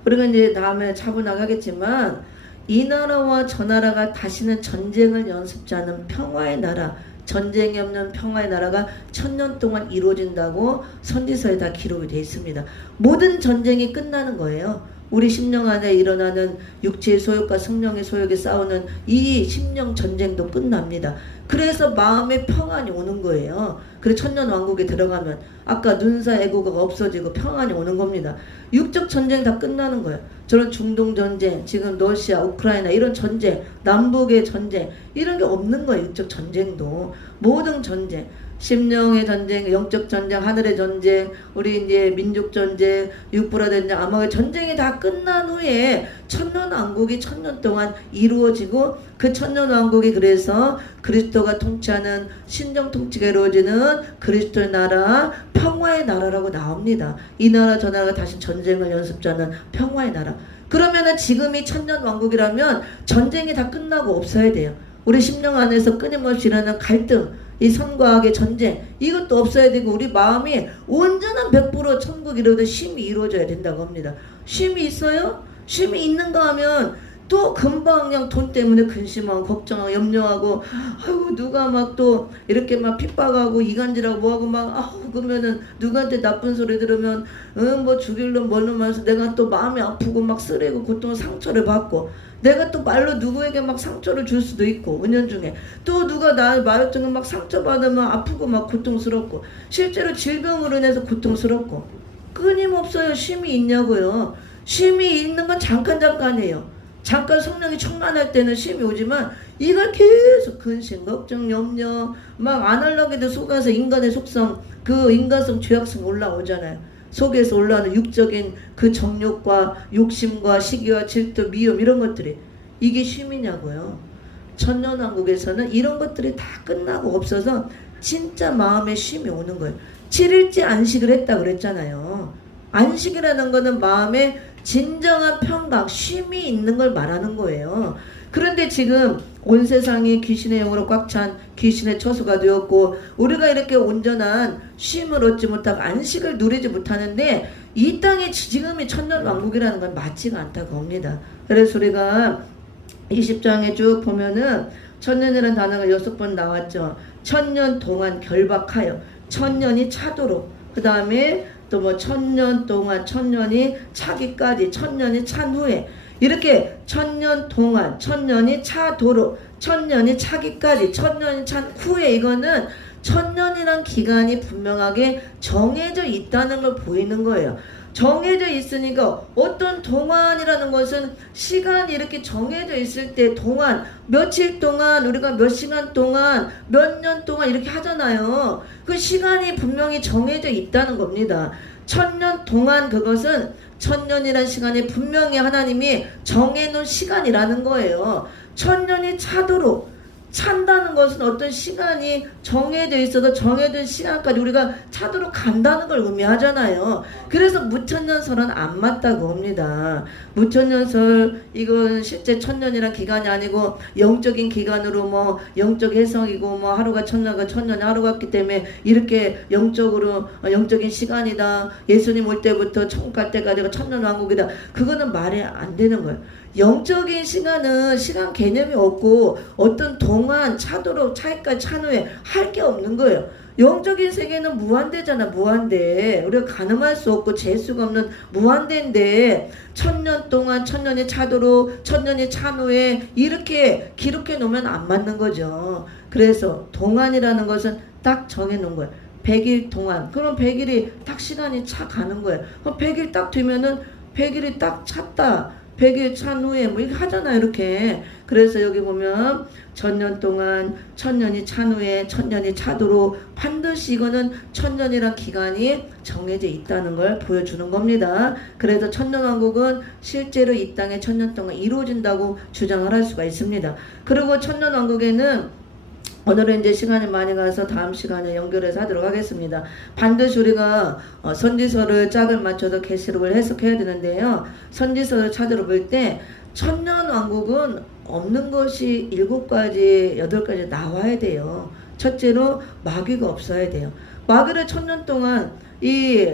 우리가 이제 다음에 차분하게 하겠지만 이 나라와 저 나라가 다시는 전쟁을 연습지 않은 평화의 나라, 전쟁이 없는 평화의 나라가 1000년 동안 이루어진다고 선지서에 다 기록이 되어 있습니다. 모든 전쟁이 끝나는 거예요. 우리 심령 안에 일어나는 육체의 소욕과 성령의 소욕에 싸우는 이 심령 전쟁도 끝납니다. 그래서 마음의 평안이 오는 거예요. 그래서 천년왕국에 들어가면 아까 눈사 애고가 없어지고 평안이 오는 겁니다. 육적 전쟁 다 끝나는 거예요. 저런 중동 전쟁, 지금 러시아, 우크라이나 이런 전쟁, 남북의 전쟁 이런 게 없는 거예요. 육적 전쟁도 모든 전쟁, 심령의 전쟁, 영적 전쟁, 하늘의 전쟁, 우리 이제 민족 전쟁, 육부라 전쟁, 암흑의 전쟁이 다 끝난 후에 천년왕국이 1000년 동안 이루어지고 그 천년왕국이 그래서 그리스도가 통치하는 신정 통치가 이루어지는 그리스도의 나라, 평화의 나라라고 나옵니다. 이 나라 저 나라가 다시 전쟁을 연습지 않은 평화의 나라. 그러면은 지금이 천년왕국이라면 전쟁이 다 끝나고 없어야 돼요. 우리 심령 안에서 끊임없이 일어나는 갈등, 이 선과 악의 전쟁 이것도 없어야 되고 우리 마음이 온전한 100% 천국 이루어도 쉼이 이루어져야 된다고 합니다. 쉼이 있어요? 쉼이 있는가 하면 또 금방 그냥 돈 때문에 근심하고 걱정하고 염려하고 아이고 누가 막 또 이렇게 막 핍박하고 이간질하고 뭐하고 막 아우 그러면은 누구한테 나쁜 소리 들으면 뭐 죽일로 뭘로 말해서 내가 또 마음이 아프고 막 쓰레고 고통 상처를 받고 내가 또 말로 누구에게 막 상처를 줄 수도 있고 은연중에 또 누가 나 말을 듣는 막 상처받으면 아프고 막 고통스럽고 실제로 질병으로 인해서 고통스럽고 끊임없어요. 쉼이 있냐고요. 쉼이 있는 건 잠깐이에요. 잠깐 성령이 충만할 때는 쉼이 오지만 이걸 계속 근심, 걱정, 염려 막 안 하려고 해도 속아서 인간의 속성, 그 인간성 죄악성 올라오잖아요. 속에서 올라오는 육적인 그 정욕과 욕심과 시기와 질투, 미움 이런 것들이 이게 쉼이냐고요. 천년왕국에서는 이런 것들이 다 끝나고 없어서 진짜 마음에 쉼이 오는 거예요. 7일째 안식을 했다 그랬잖아요. 안식이라는 거는 마음에 진정한 평강, 쉼이 있는 걸 말하는 거예요. 그런데 지금 온 세상이 귀신의 영으로 꽉 찬 귀신의 처소가 되었고 우리가 이렇게 온전한 쉼을 얻지 못하고 안식을 누리지 못하는데 이 땅이 지금이 천년왕국이라는 건 맞지가 않다고 합니다. 그래서 우리가 20장에 쭉 보면은 천년이라는 단어가 6번 나왔죠. 1000년 동안 결박하여 1000년이 차도록 그 다음에 또 뭐 1000년 동안 1000년이 차기까지 1000년이 찬 후에 이렇게 1000년 동안 1000년이 차도록 1000년이 차기까지 1000년이 찬 후에 이거는 1000년이란 기간이 분명하게 정해져 있다는 걸 보이는 거예요. 정해져 있으니까 어떤 동안이라는 것은 시간이 이렇게 정해져 있을 때 동안 며칠 동안 우리가 몇 시간 동안 몇 년 동안 이렇게 하잖아요. 그 시간이 분명히 정해져 있다는 겁니다. 1000년 동안 그것은 1000년이라는 시간이 분명히 하나님이 정해놓은 시간이라는 거예요. 1000년이 차도록 찬다는 것은 어떤 시간이 정해져 있어서 정해진 시간까지 우리가 차도록 간다는 걸 의미하잖아요. 그래서 무천년설은 안 맞다고 합니다. 무천년설 이건 실제 천년이란 기간이 아니고 영적인 기간으로 뭐 영적 해석이고 뭐 하루가 천년가 천년이 하루 같기 때문에 이렇게 영적으로 영적인 시간이다. 예수님 올 때부터 천국 갈 때까지가 천년왕국이다. 그거는 말이 안 되는 거예요. 영적인 시간은 시간 개념이 없고 어떤 동안 차도록 차이까지 찬 후에 할 게 없는 거예요. 영적인 세계는 무한대잖아. 무한대. 우리가 가늠할 수 없고 재수가 없는 무한대인데 1000년 동안 1000년이 차도록 1000년이 찬 후에 이렇게 기록해 놓으면 안 맞는 거죠. 그래서 동안이라는 것은 딱 정해 놓은 거예요. 100일 동안. 그럼 100일이 딱 시간이 차 가는 거예요. 그럼 100일 딱 되면은 100일이 딱 찼다. 100일 찬 후에 뭐 이렇게 하잖아요. 이렇게. 그래서 여기 보면 1000년 동안 1000년이 찬 후에 1000년이 차도록 반드시 이거는 1000년이란 기간이 정해져 있다는 걸 보여주는 겁니다. 그래서 천년왕국은 실제로 이 땅에 1000년 동안 이루어진다고 주장을 할 수가 있습니다. 그리고 천년왕국에는 오늘은 이제 시간이 많이 가서 다음 시간에 연결해서 하도록 하겠습니다. 반드시 우리가 선지서를 짝을 맞춰서 계시록을 해석해야 되는데요. 선지서를 찾아볼 때 천년왕국은 없는 것이 7가지, 8가지 나와야 돼요. 첫째로 마귀가 없어야 돼요. 마귀를 1000년 동안 이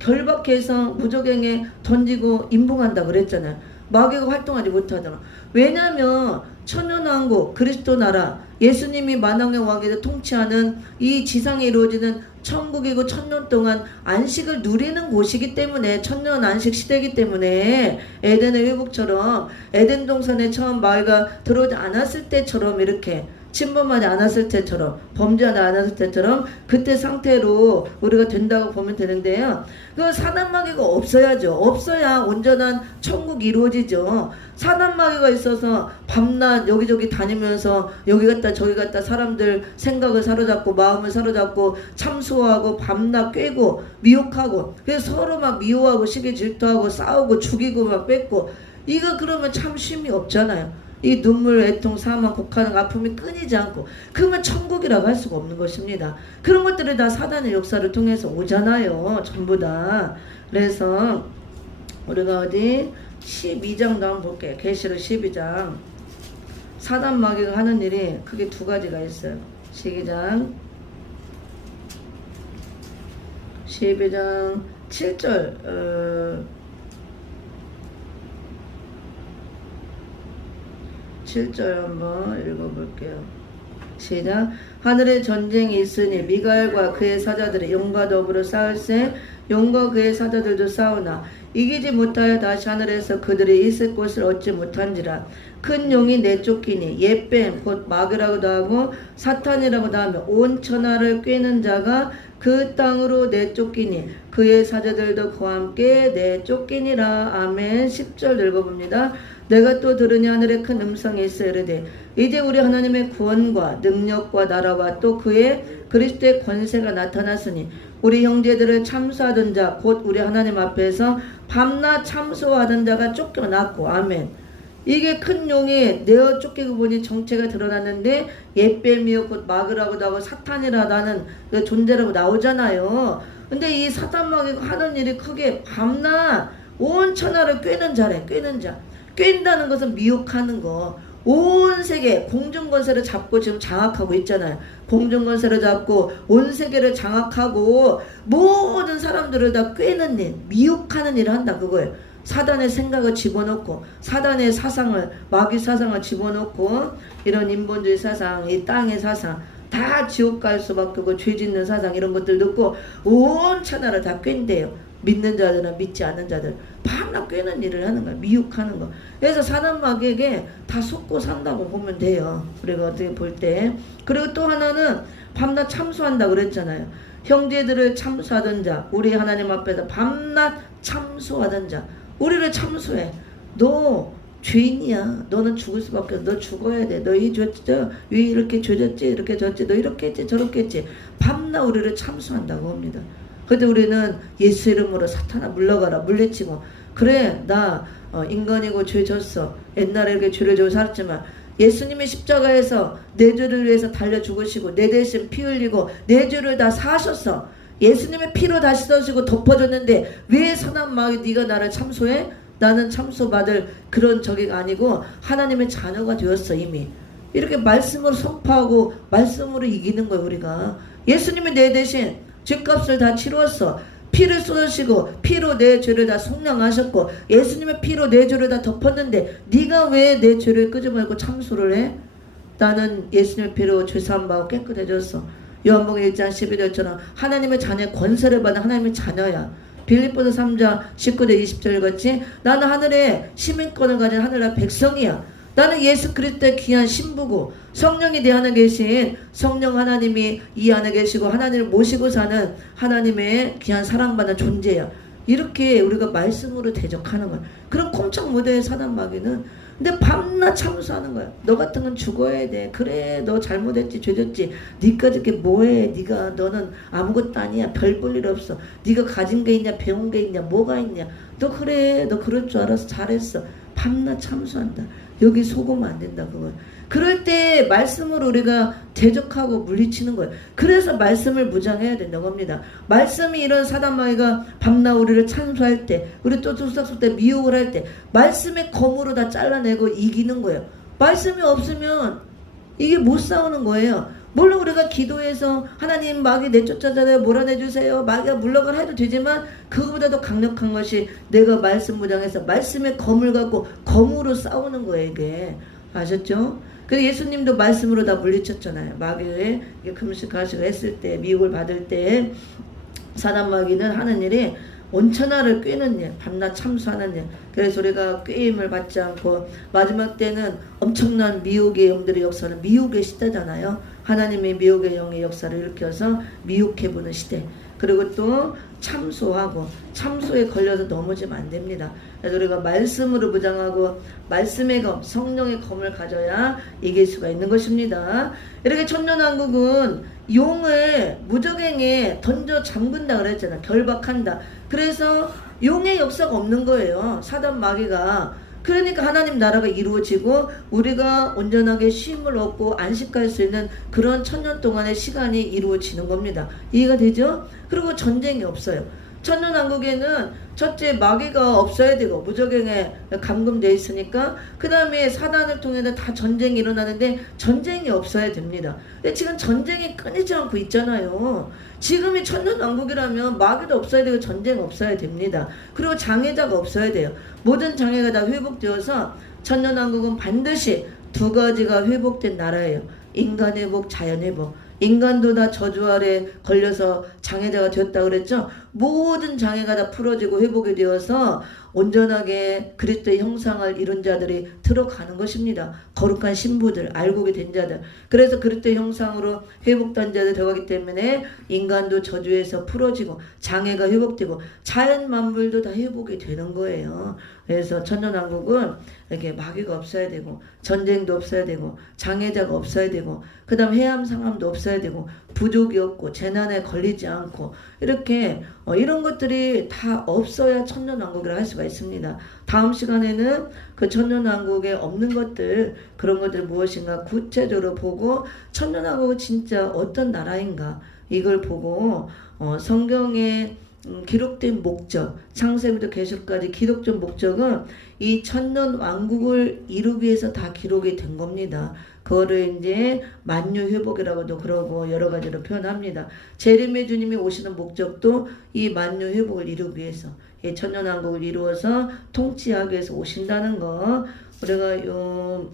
결박해서 무적행에 던지고 인봉한다 그랬잖아요. 마귀가 활동하지 못하잖아. 왜냐하면 천년왕국 그리스도 나라 예수님이 만왕의 왕에서 통치하는 이 지상에 이루어지는 천국이고 1000년 동안 안식을 누리는 곳이기 때문에 천년 안식 시대이기 때문에 에덴의 회복처럼 에덴 동산에 처음 마귀가 들어오지 않았을 때처럼 이렇게 침범하지 않았을 때처럼 범죄하지 않았을 때처럼 그때 상태로 우리가 된다고 보면 되는데요. 그 사단마귀가 없어야죠. 없어야 온전한 천국이 이루어지죠. 사단마귀가 있어서 밤낮 여기저기 다니면서 여기 갔다 저기 갔다 사람들 생각을 사로잡고 마음을 사로잡고 참소하고 밤낮 꿰고 미혹하고 그래서 서로 막 미워하고 시기 질투하고 싸우고 죽이고 막 뺏고 이거 그러면 참 쉼이 없잖아요. 이 눈물, 애통, 사망, 곡하는 아픔이 끊이지 않고 그러면 천국이라고 할 수가 없는 것입니다. 그런 것들이 다 사단의 역사를 통해서 오잖아요. 전부 다. 그래서 우리가 어디 12장도 한번 볼게요. 계시록 12장. 사단 마귀가 하는 일이 크게 2가지가 있어요. 12장 7절 7절 한번 읽어볼게요. 시작. 하늘에 전쟁이 있으니 미가엘과 그의 사자들이 용과 더불어 싸울세 용과 그의 사자들도 싸우나 이기지 못하여 다시 하늘에서 그들이 있을 곳을 얻지 못한지라. 큰 용이 내쫓기니 예뱀 곧 마귀라고도 하고 사탄이라고도 하며 온 천하를 꿰는 자가 그 땅으로 내쫓기니 그의 사자들도 그와 함께 내쫓기니라. 아멘. 10절 읽어봅니다. 내가 또 들으니 하늘에 큰 음성이 있어 이르되 이제 우리 하나님의 구원과 능력과 나라와 또 그의 그리스도의 권세가 나타났으니 우리 형제들을 참소하던 자 곧 우리 하나님 앞에서 밤낮 참소하던 자가 쫓겨났고. 아멘. 이게 큰 용이 내어 쫓기고 보니 정체가 드러났는데 예뱀이요 곧 마귀라고도 하고 사탄이라는 그 존재라고 나오잖아요. 근데 이 사탄 마귀가 하는 일이 크게 밤낮 온 천하를 꿰는 자래. 꿰는 자. 꿰인다는 것은 미혹하는 거. 온 세계 공중권세를 잡고 지금 장악하고 있잖아요. 공중권세를 잡고 온 세계를 장악하고 모든 사람들을 다 꿰는 일, 미혹하는 일을 한다 그거예요. 사단의 생각을 집어넣고 사단의 사상을 마귀 사상을 집어넣고 이런 인본주의 사상, 이 땅의 사상 다 지옥 갈 수밖에 없고 죄 짓는 사상 이런 것들 듣고 온 천하를 다 꿰인대요. 믿는 자들이나 믿지 않는 자들 밤낮 꿰는 일을 하는 거야. 미혹하는 거. 그래서 사단 마귀에게 다 속고 산다고 보면 돼요. 우리가 어떻게 볼 때. 그리고 또 하나는 밤낮 참소한다 그랬잖아요. 형제들을 참소하던 자 우리 하나님 앞에서 밤낮 참소하던 자 우리를 참소해. 너 죄인이야. 너는 죽을 수밖에 없어. 너 죽어야 돼. 너 이 죄졌지? 왜 이렇게 죄졌지? 이렇게 졌지? 너 이렇게 했지? 저렇게 했지? 밤낮 우리를 참소한다고 합니다. 근데 우리는 예수 이름으로 사탄아 물러가라 물리치고 그래 나 인간이고 죄 졌어. 옛날에 이렇게 죄를 지고 살았지만 예수님의 십자가에서 내 죄를 위해서 달려 죽으시고 내 대신 피 흘리고 내 죄를 다 사하셨어. 예수님의 피로 다 씻어지고 덮어줬는데 왜 선한 마귀 네가 나를 참소해? 나는 참소받을 그런 적이가 아니고 하나님의 자녀가 되었어. 이미 이렇게 말씀으로 선포하고 말씀으로 이기는 거예요. 우리가 예수님이 내 대신 죄값을 다 치루었어. 피를 쏟으시고 피로 내 죄를 다 속량하셨고 예수님의 피로 내 죄를 다 덮었는데 네가 왜 내 죄를 끄집어내고 참소를 해? 나는 예수님의 피로 죄사함 받고 깨끗해졌어. 요한복음 1장 11절처럼 하나님의 자녀의 권세를 받은 하나님의 자녀야. 빌립보서 3장 19절 20절 같이 나는 하늘의 시민권을 가진 하늘나라 백성이야. 나는 예수 그리스도의 귀한 신부고 성령이 내 안에 계신 성령 하나님이 이 안에 계시고 하나님을 모시고 사는 하나님의 귀한 사랑받는 존재야. 이렇게 우리가 말씀으로 대적하는 거야. 그런 꼼짝 못해 사단 마귀는. 근데 밤낮 참소하는 거야. 너 같은 건 죽어야 돼. 그래 너 잘못했지 죄졌지. 니까 저렇게 뭐해. 너는 아무것도 아니야. 별 볼 일 없어. 네가 가진 게 있냐 배운 게 있냐 뭐가 있냐. 너 그래 너 그럴 줄 알아서 잘했어. 밤낮 참소한다. 여기 속으면 안 된다 그건. 그럴 때 말씀으로 우리가 대적하고 물리치는 거예요. 그래서 말씀을 무장해야 된다고 합니다. 말씀이 이런 사단마귀가 밤낮 우리를 참소할 때, 우리 또 뚝딱뚝 때 미혹을 할 때 말씀의 검으로 다 잘라내고 이기는 거예요. 말씀이 없으면 이게 못 싸우는 거예요. 물론 우리가 기도해서 하나님 마귀 내쫓아잖아요. 몰아내주세요. 마귀가 물러가라 해도 되지만 그거보다도 강력한 것이 내가 말씀 무장해서 말씀의 검을 갖고 검으로 싸우는 거예요. 이게 아셨죠? 그래서 예수님도 말씀으로 다 물리쳤잖아요. 마귀의 금식하시고 했을 때 미혹을 받을 때 사단 마귀는 하는 일이 온천하를 꿰는 일, 밤낮 참수하는 일. 그래서 우리가 꿰임을 받지 않고 마지막 때는 엄청난 미혹의 영들의 역사는 미혹의 시대잖아요. 하나님의 미혹의 영의 역사를 일으켜서 미혹해보는 시대. 그리고 또 참소하고 참소에 걸려서 넘어지면 안 됩니다. 그래서 우리가 말씀으로 무장하고 말씀의 검, 성령의 검을 가져야 이길 수가 있는 것입니다. 이렇게 천년왕국은 용을 무적행에 던져 잠근다 그랬잖아. 결박한다. 그래서 용의 역사가 없는 거예요. 사단 마귀가. 그러니까 하나님 나라가 이루어지고 우리가 온전하게 쉼을 얻고 안식할 수 있는 그런 천년 동안의 시간이 이루어지는 겁니다. 이해가 되죠? 그리고 전쟁이 없어요. 천년왕국에는 첫째 마귀가 없어야 되고 무적행에 감금되어 있으니까 그 다음에 사단을 통해서 다 전쟁이 일어나는데 전쟁이 없어야 됩니다. 근데 지금 전쟁이 끊이지 않고 있잖아요. 지금이 천년왕국이라면 마귀도 없어야 되고 전쟁 없어야 됩니다. 그리고 장애자가 없어야 돼요. 모든 장애가 다 회복되어서 천년왕국은 반드시 두 가지가 회복된 나라예요. 인간 회복, 자연 회복. 인간도 다 저주 아래 걸려서 장애자가 되었다 그랬죠. 모든 장애가 다 풀어지고 회복이 되어서 온전하게 그리스도의 형상을 이룬 자들이 들어가는 것입니다. 거룩한 신부들, 알곡이 된 자들. 그래서 그리스도의 형상으로 회복된 자들 들어가기 때문에 인간도 저주에서 풀어지고 장애가 회복되고 자연 만물도 다 회복이 되는 거예요. 그래서 천년왕국은 이렇게 마귀가 없어야 되고 전쟁도 없어야 되고 장애자가 없어야 되고 그 다음 해암 상함도 없어야 되고 부족이 없고 재난에 걸리지 않고 이렇게 이런 것들이 다 없어야 천년왕국이라 할 수가 있습니다. 다음 시간에는 그 천년왕국에 없는 것들 그런 것들 무엇인가 구체적으로 보고 천년왕국은 진짜 어떤 나라인가 이걸 보고 성경에 기록된 목적, 창세부터 계시록까지 기록된 목적은 이 천년 왕국을 이루기 위해서 다 기록이 된 겁니다. 그거를 이제 만유 회복이라고도 그러고 여러 가지로 표현합니다. 재림의 주님이 오시는 목적도 이 만유 회복을 이루기 위해서 이 천년 왕국을 이루어서 통치하기 위해서 오신다는 거 우리가 요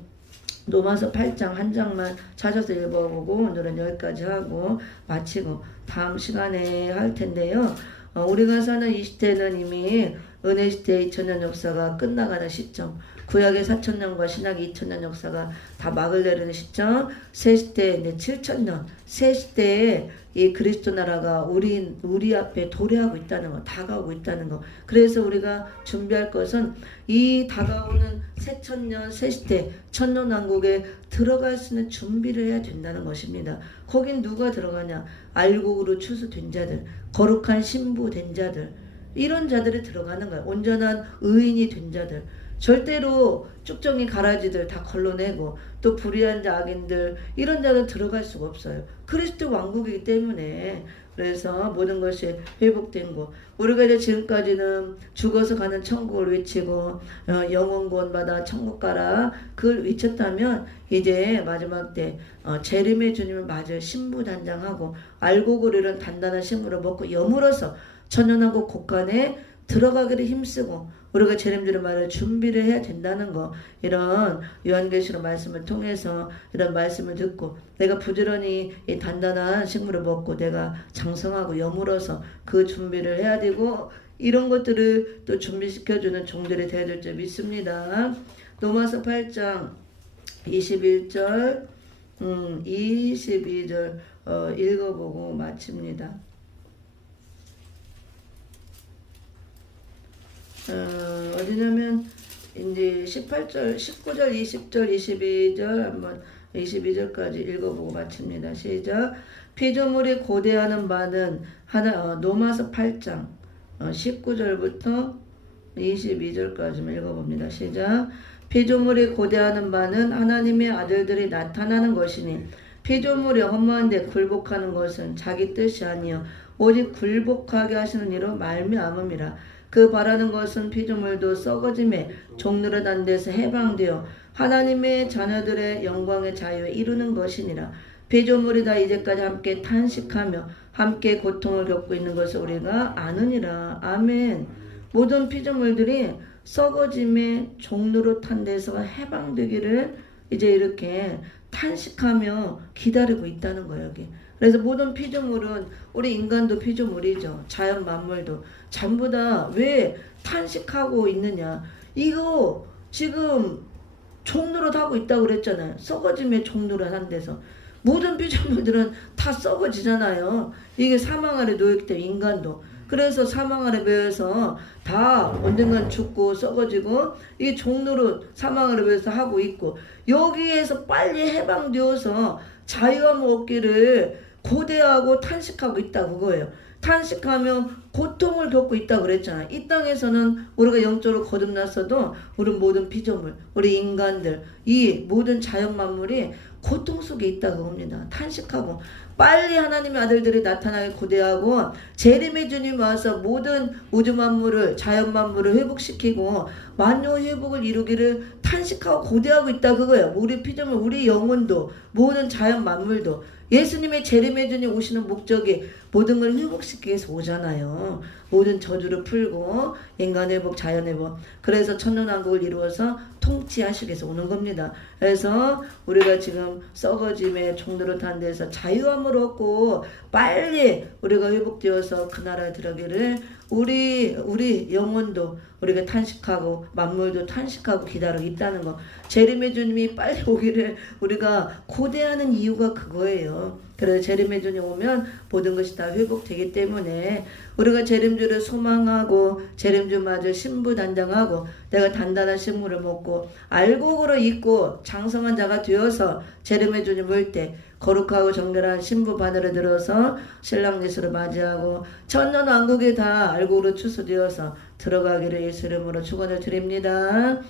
로마서 8장 한 장만 찾아서 읽어보고 오늘은 여기까지 하고 마치고 다음 시간에 할 텐데요. 우리가 사는 이 시대는 이미 은혜 시대의 2000년 역사가 끝나가는 시점, 구약의 4000년과 신약의 2000년 역사가 다 막을 내리는 시점, 새 시대 이제 7000년, 새 시대에 이 그리스도 나라가 우리 앞에 도래하고 있다는 거, 다가오고 있다는 거. 그래서 우리가 준비할 것은 이 다가오는 새 천년, 새 시대, 천년왕국에 들어갈 수 있는 준비를 해야 된다는 것입니다. 거긴 누가 들어가냐? 알곡으로 추수된 자들, 거룩한 신부 된 자들, 이런 자들이 들어가는 거야. 온전한 의인이 된 자들. 절대로 쭉정이 가라지들 다 걸러내고 또 불의한 자 악인들 이런 자들 들어갈 수가 없어요. 그리스도 왕국이기 때문에. 그래서 모든 것이 회복된 거. 우리가 이제 지금까지는 죽어서 가는 천국을 외치고 영원 구원받아 천국 가라 그걸 외쳤다면 이제 마지막 때 재림의 주님을 맞을 신부 단장하고 알곡을 이룬 단단한 신부를 먹고 여물어서 천년왕국 곳간에 들어가기를 힘쓰고 우리가 재림주의 말을 준비를 해야 된다는 거. 이런 요한계시록 말씀을 통해서 이런 말씀을 듣고 내가 부지런히 이 단단한 식물을 먹고 내가 장성하고 여물어서 그 준비를 해야 되고 이런 것들을 또 준비시켜주는 종들이 되어야 될 줄 믿습니다. 로마서 8장 21절 22절 읽어보고 마칩니다. 어디냐면 이제 18절, 19절, 20절, 22절 한번 22절까지 읽어보고 마칩니다. 시작. 피조물이 고대하는 바는 로마서 8장 19절부터 22절까지만 읽어봅니다. 시작. 피조물이 고대하는 바는 하나님의 아들들이 나타나는 것이니 피조물이 허무한데 굴복하는 것은 자기 뜻이 아니요 오직 굴복하게 하시는 이로 말미암음이라. 그 바라는 것은 피조물도 썩어짐에 종노릇한 데서 해방되어 하나님의 자녀들의 영광의 자유에 이루는 것이니라. 피조물이 다 이제까지 함께 탄식하며 함께 고통을 겪고 있는 것을 우리가 아느니라. 아멘. 모든 피조물들이 썩어짐에 종노릇한 데서 해방되기를 이제 이렇게 탄식하며 기다리고 있다는 거예요, 여기. 그래서 모든 피조물은, 우리 인간도 피조물이죠. 자연 만물도 전부 다 왜 탄식하고 있느냐. 이거 지금 종노릇하고 있다고 그랬잖아요. 썩어짐에 종노릇한 데서. 모든 피조물들은 다 썩어지잖아요. 이게 사망 아래 놓였기 때문에 인간도. 그래서 사망 아래 매여서 다 언젠간 죽고 썩어지고 이 종노릇 사망 아래 매여서 하고 있고, 여기에서 빨리 해방되어서 자유함 얻기를 고대하고 탄식하고 있다 그거예요. 탄식하며 고통을 겪고 있다고 그랬잖아요. 이 땅에서는 우리가 영적으로 거듭났어도 우리 모든 피조물, 우리 인간들, 이 모든 자연 만물이 고통 속에 있다 그겁니다. 탄식하고 빨리 하나님의 아들들이 나타나게 고대하고 재림의 주님 와서 모든 우주 만물을, 자연 만물을 회복시키고 만유 회복을 이루기를 탄식하고 고대하고 있다 그거예요. 우리 피조물, 우리 영혼도, 모든 자연 만물도. 예수님의 재림의 주님 오시는 목적이 모든 걸 회복시키기 위해서 오잖아요. 모든 저주를 풀고 인간 회복, 자연 회복. 그래서 천년왕국을 이루어서 통치하시기 위해서 오는 겁니다. 그래서 우리가 지금 썩어짐에 종노릇한 데서 자유함을 얻고 빨리 우리가 회복되어서 그 나라에 들어가기를 우리 영혼도 우리가 탄식하고 만물도 탄식하고 기다리고 있다는 거. 재림의 주님이 빨리 오기를 우리가 고대하는 이유가 그거예요. 그래서 재림의 주님 오면 모든 것이 다 회복되기 때문에 우리가 재림주를 소망하고 재림주 맞을 신부단장하고 내가 단단한 식물을 먹고 알곡으로 입고 장성한 자가 되어서 재림의 주님 올 때 거룩하고 정결한 신부 바늘을 들어서 신랑 예수를 맞이하고 천년 왕국에 다 알곡으로 추수되어서 들어가기를 예수 이름으로 축원을 드립니다.